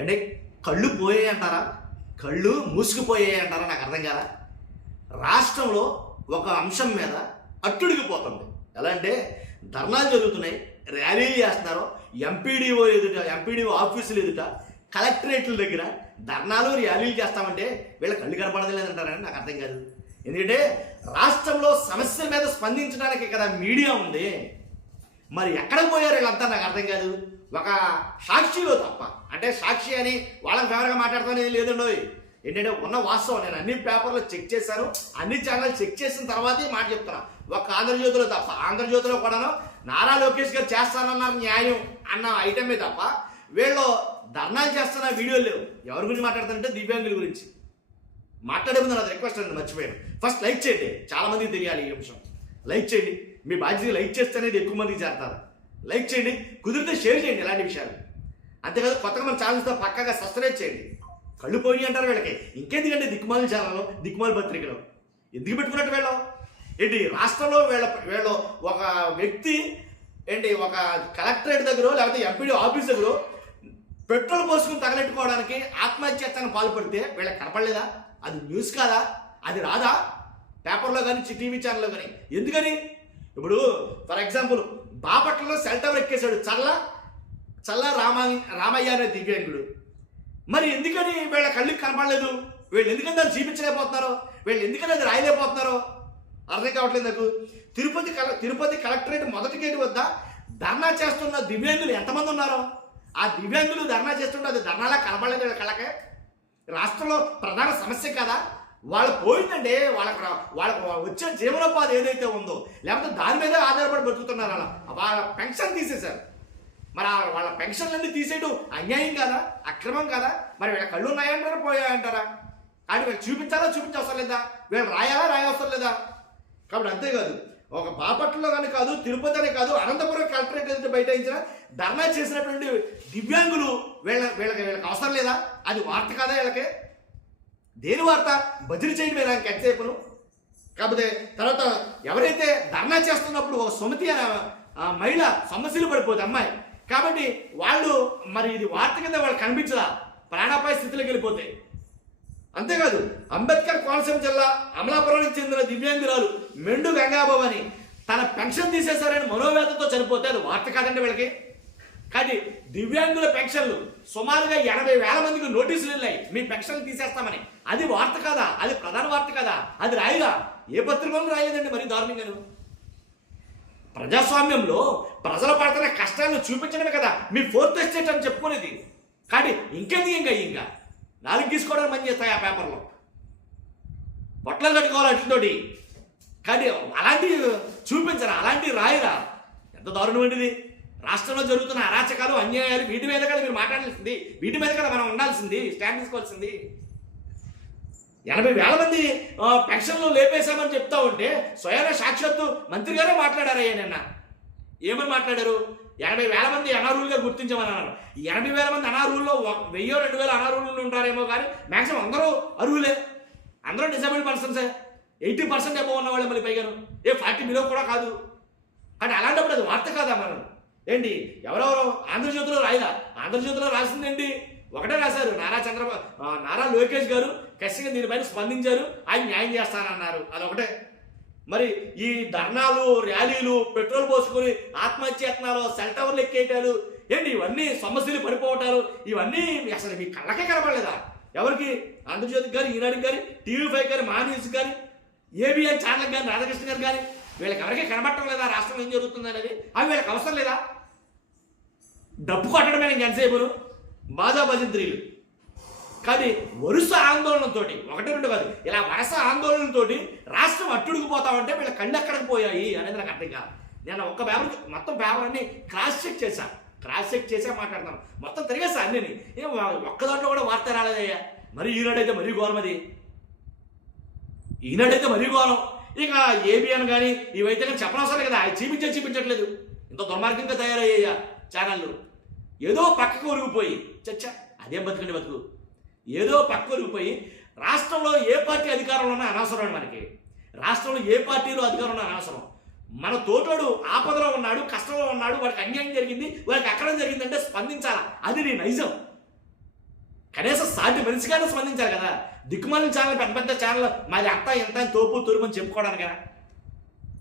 అంటే కళ్ళు పోయాయి అంటారా, కళ్ళు మూసుకుపోయాయి అంటారా? నాకు అర్థం కాదా. రాష్ట్రంలో ఒక అంశం మీద అట్టుడికిపోతుంది. ఎలా అంటే ధర్నాలు జరుగుతున్నాయి, ర్యాలీలు చేస్తున్నారు, ఎంపీడీఓ ఆఫీసులు ఎదుట, కలెక్టరేట్ల దగ్గర ధర్నాలు ర్యాలీలు చేస్తామంటే వీళ్ళ కళ్ళు కనపడలేదంటారని నాకు అర్థం కాదు. ఎందుకంటే రాష్ట్రంలో సమస్యల మీద స్పందించడానికి కదా మీడియా ఉంది. మరి ఎక్కడ పోయారు వీళ్ళంతా నాకు అర్థం కాదు. ఒక సాక్షిలో తప్ప, అంటే సాక్షి అని వాళ్ళని ఫేవర్గా మాట్లాడుతానే లేదండో. ఏంటంటే ఉన్న వాస్తవం, నేను అన్ని పేపర్లు చెక్ చేశాను, అన్ని ఛానల్ చెక్ చేసిన తర్వాతే మాట చెప్తున్నా. ఒక ఆంధ్రజ్యోతిలో తప్ప, ఆంధ్రజ్యోతిలో కూడాను నారా లోకేష్ గారు చేస్తానన్నారు న్యాయం అన్న ఐటమే తప్ప వీళ్ళు ధర్నాలు చేస్తున్న వీడియోలు లేవు. ఎవరి గురించి మాట్లాడతారంటే దివ్యాంగుల గురించి మాట్లాడే ముందు నాకు రిక్వెస్ట్ అండి, మర్చిపోయాను. ఫస్ట్ లైక్ చేయండి, చాలా మందికి తెలియాలి ఈ అంశం. లైక్ చేయండి, మీ బాధ్యత లైక్ చేస్తేనేది ఎక్కువ మందికి చేస్తారు. లైక్ చేయండి, కుదిరితే షేర్ చేయండి ఇలాంటి విషయాలు. అంతేకాదు కొత్తగా మన ఛానల్స్తో పక్కగా సబ్స్క్రైబ్ చేయండి. కళ్ళు పోయి అంటారు వీళ్ళకి. ఇంకెందుకంటే దిక్కుమాల ఛానల్, దిక్కుమాల పత్రికలు ఎందుకు పెట్టుకున్నట్టు వీళ్ళు? ఏంటి రాష్ట్రంలో వీళ్ళ ఒక వ్యక్తి ఏంటి ఒక కలెక్టరేట్ దగ్గర లేకపోతే ఎంపీడీ ఆఫీస్ దగ్గర పెట్రోల్ పోసుకుని తగలెట్టుకోవడానికి ఆత్మహత్యను పాల్పడితే వీళ్ళకి కనపడలేదా? అది న్యూస్ కాదా? అది రాదా పేపర్లో కానీ టీవీ ఛానల్లో కానీ? ఎందుకని? ఇప్పుడు ఫర్ ఎగ్జాంపుల్ బాపట్లలో సెల్ టవర్ ఎక్కేశాడు చల్ల రామయ్య అనే దివ్యాంగుడు. మరి ఎందుకని వీళ్ళ కళ్ళకి కనపడలేదు? వీళ్ళు ఎందుకని దాన్ని చూపించలేకపోతున్నారు? వీళ్ళు ఎందుకని అది రాయలేకపోతున్నారు? అర్థం కావట్లేదు నాకు. తిరుపతి కలెక్టరేట్ మొదటి గేటు వద్ద ధర్నా చేస్తున్న దివ్యాంగులు ఎంతమంది ఉన్నారో, ఆ దివ్యాంగులు ధర్నా చేస్తుంటే అది ధర్నాలా కనపడలేదు వీళ్ళ కళ్ళకే? రాష్ట్రంలో ప్రధాన సమస్య కదా వాళ్ళు పోయిందంటే వాళ్ళకు వచ్చే జీవనోపాధి ఏదైతే ఉందో, లేకపోతే దాని మీద ఆధారపడి బతుకుతున్నారు. అలా వాళ్ళ పెన్షన్ తీసేశారు. మరి వాళ్ళ పెన్షన్లన్నీ తీసేయడం అన్యాయం కాదా, అక్రమం కాదా? మరి వీళ్ళ కళ్ళు ఉన్నాయంటారా పోయాయంటారా? కానీ వీళ్ళు చూపించవసరం లేదా? వీళ్ళు రాయవసరం లేదా? కాబట్టి అంతేకాదు, ఒక బాపట్లలో కానీ కాదు, తిరుపతి అని కాదు, అనంతపురం కలెక్టరేట్ ఎదుట బయటించిన ధర్నా చేసినటువంటి దివ్యాంగులు వీళ్ళకి అవసరం లేదా? అది వార్త కాదా వీళ్ళకి? దేని వార్త? బదిలీ చేయడం మీద ఎంతసేపును. కాకపోతే తర్వాత ఎవరైతే ధర్నా చేస్తున్నప్పుడు ఒక సుమతి అనే మహిళ సమస్యలు పడిపోతుంది అమ్మాయి, కాబట్టి వాళ్ళు మరి ఇది వార్త కింద వాళ్ళు కనిపించదా? ప్రాణాపాయ స్థితిలోకి వెళ్ళిపోతాయి. అంతేకాదు అంబేద్కర్ కోనసీమ జిల్లా అమలాపురానికి చెందిన దివ్యాంగురాలు మెండు గంగాభవాని తన పెన్షన్ తీసేశారని మనోవేదనతో చనిపోతే అది వార్త కాదండి వీళ్ళకి. కానీ దివ్యాంగుల పెన్షన్లు సుమారుగా 80,000 మందికి నోటీసులు వెళ్ళాయి, మీ పెన్షన్లు తీసేస్తామని. అది వార్త కాదా? అది ప్రధాన వార్త కదా? అది రాయగా ఏ పత్రికలను రాయలేదండి. మరి దారుణంగాను ప్రజాస్వామ్యంలో ప్రజలు పడుతున్న కష్టాలను చూపించడమే కదా మీ ఫోర్త్ ఎస్టేట్ అని చెప్పుకునేది. కానీ ఇంకెందుకు ఇంకా నాలుగు తీసుకోవడానికి పని చేస్తాయి ఆ పేపర్లో, పొట్టలు కట్టుకోవాలి అట్లతోటి. కానీ అలాంటివి చూపించరా, అలాంటివి రాయరా? ఎంత దారుణమైనది. రాష్ట్రంలో జరుగుతున్న అరాచకాలు, అన్యాయాలు వీటి మీద కదా మీరు మాట్లాడాల్సింది, వీటి మీద కదా మనం ఉండాల్సింది, స్టాండ్ తీసుకోవాల్సింది. 80,000 మంది పెన్షన్లు లేపేశామని చెప్తా ఉంటే స్వయాన సాక్షాత్తు మంత్రి గారే మాట్లాడారయ్యా నిన్న. ఏమని మాట్లాడారు? 80,000 మంది అనర్హులుగా గుర్తించమని అన్నారు. 80,000 మంది అనర్హుల్లో 1,000-2,000 అనర్హులు ఉంటారేమో, కానీ మ్యాక్సిమం అందరూ అర్హులే, అందరూ డిజేబుల్డ్ పర్సన్సే. 80% ఏమో ఉన్నవాళ్ళే మళ్ళీ పైగాను, 40 బిలో కూడా కాదు. కానీ అలాంటప్పుడు అది వార్త కాదా? మనం ఏంటి ఎవరెవరో ఆంధ్రజ్యోతిలో రాయదా? ఆంధ్రజ్యోతిలో రాసిందేంటి? ఒకటే రాశారు, నారా లోకేష్ గారు ఖచ్చితంగా దీనిపైన స్పందించారు, ఆయన న్యాయం చేస్తానన్నారు, అదొకటే. మరి ఈ ధర్నాలు ర్యాలీలు, పెట్రోల్ పోసుకొని ఆత్మహత్యత్నాలు, సెల్ టవర్లు ఎక్కేటాలు ఏంటి, ఇవన్నీ సమస్యలు పడిపోవటాలు, ఇవన్నీ అసలు మీ కళ్ళకే కనపడలేదా? ఎవరికి? ఆంధ్రజ్యోతికి కానీ, ఈనాడుకి కానీ, TV5 కానీ, మా న్యూస్కి కానీ, ABN ఛానల్కి కానీ, రాధాకృష్ణ గారు కానీ, వీళ్ళకి ఎవరికీ కనబడటం లేదా రాష్ట్రంలో ఏం జరుగుతుంది అనేది? అవి వీళ్ళకి అవసరం లేదా? డబ్బు కొట్టడమే ఎంతసేపును బాధా భజంత్రీలు. కానీ వరుస ఆందోళనతో, ఒకటి రెండు కాదు, ఇలా వరుస ఆందోళనతో రాష్ట్రం అట్టుడికిపోతా ఉంటే వీళ్ళ కళ్ళు ఎక్కడికి పోయాయి అనేది నాకు అర్థం కాదు. నేను ఒక్క పేపర్ మొత్తం పేపర్ అన్ని క్రాస్ చెక్ చేసా మాట్లాడతాను, మొత్తం తిరిగేసా అన్నీ. ఒక్క దాంట్లో కూడా వార్త రాలేదయ్యా. మరి ఈనాడైతే మరీ ఘోరమది, ఈనాడైతే మరీ ఘోరం. ఇక ABN కానీ ఇవైతే కానీ చెప్పనవసరం కదా, అవి చూపించట్లేదు. ఇంత దుర్మార్గంగా తయారయ్యా ఛానళ్ళు. ఏదో పక్కకు ఒరిగిపోయి చచ్చా అదేం బతుకండి బతుకు. ఏదో పక్కకు ఒరిగిపోయి రాష్ట్రంలో ఏ పార్టీ అధికారంలో ఉన్నా అనవసరం అండి మనకి. రాష్ట్రంలో ఏ పార్టీలో అధికారం ఉన్నా అనవసరం. మన తోటోడు ఆపదలో ఉన్నాడు, కష్టంలో ఉన్నాడు, వాడికి అన్యాయం జరిగింది, వాడికి అక్రమం జరిగిందంటే స్పందించాలా, అది నీ నైజం. కనీసం సాటి మనిషిగానే స్పందించాలి కదా. దిక్కుమాలిన ఛానల్, పెద్ద పెద్ద ఛానల్ మాది అంత ఎంత తోపు తురుమని చెప్పుకోవడానికనా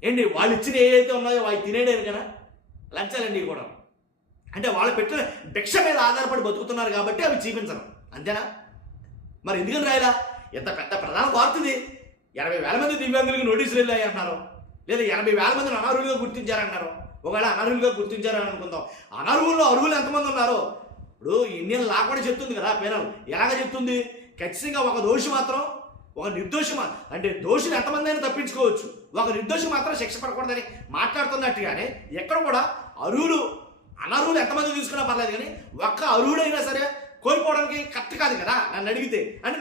ఏంటి? వాళ్ళు ఇచ్చిన ఏవైతే ఉన్నాయో అవి తినేయడానికనా లంచాలండి కూడా. అంటే వాళ్ళు పెట్టిన భిక్ష మీద ఆధారపడి బతుకుతున్నారు కాబట్టి అవి చూపించరు, అంతేనా? మరి ఎందుకని రాయలా? ఎంత పెద్ద ప్రధాన వార్త ఇది. 80,000 మంది దివ్యాంగులకు నోటీసులు వెళ్ళాయి అంటున్నారు, లేదా 80,000 మందిని అనర్హులుగా గుర్తించారంటున్నారు. ఒకవేళ అనర్హులుగా గుర్తించారని అనుకుందాం, అనర్హుల్లో అర్హులు ఎంతమంది ఉన్నారో ఇప్పుడు ఇండియన్ లా కూడా చెప్తుంది కదా. పేనల్ ఎలాగ చెప్తుంది? ఖచ్చితంగా ఒక దోషి మాత్రం, ఒక నిర్దోషి అంటే దోషులు ఎంతమంది అయినా తప్పించుకోవచ్చు, ఒక నిర్దోషి మాత్రం శిక్ష పడకూడదని మాట్లాడుతున్నట్టుగానే ఎక్కడ కూడా అర్హులు అనర్హులు ఎంతమంది తీసుకున్నా పర్లేదు, కానీ ఒక్క అర్హుడైనా సరే కోల్పోవడానికి కరెక్ట్ కాదు కదా నన్ను అడిగితే. అంటే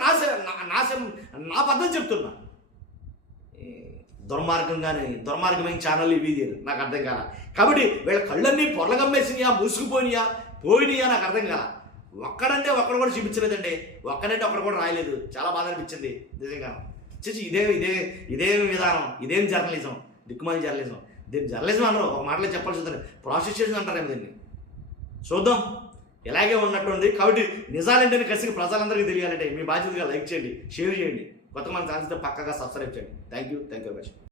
నా పద్ధతి చెప్తున్నా. దుర్మార్గమైన ఛానల్ ఇవి నాకు అర్థం కాల. కాబట్టి వీళ్ళ కళ్ళన్నీ పొరలగమ్మేసినాయా, మూసుకుపోయినాయా, పోయినాయా నాకు అర్థం కాల. ఒక్కడంటే ఒక్కడు కూడా చూపించలేదండి, ఒక్కడంటే ఒక్కడు కూడా రాయలేదు. చాలా బాధ అనిపించింది నిజంగా. చేసి ఇదేం విధానం, ఇదేం జర్నలిజం, దిక్కుమాలి జర్నలిజం. దీన్ని జర్నలిజం అనరు, ఒక మాటలో చెప్పాల్సి వస్తుంది, ప్రాసిక్యూషన్ అంటారేమో దీన్ని. చూద్దాం, ఇలాగే ఉన్నట్టుంది. కాబట్టి నిజాలంటే ఖచ్చితంగా ప్రజలందరికీ తెలియాలంటే మీ బాధ్యతగా లైక్ చేయండి, షేర్ చేయండి, కొత్త మన ఛానల్తో పక్కగా సబ్స్క్రైబ్ చేయండి. Thank you very much.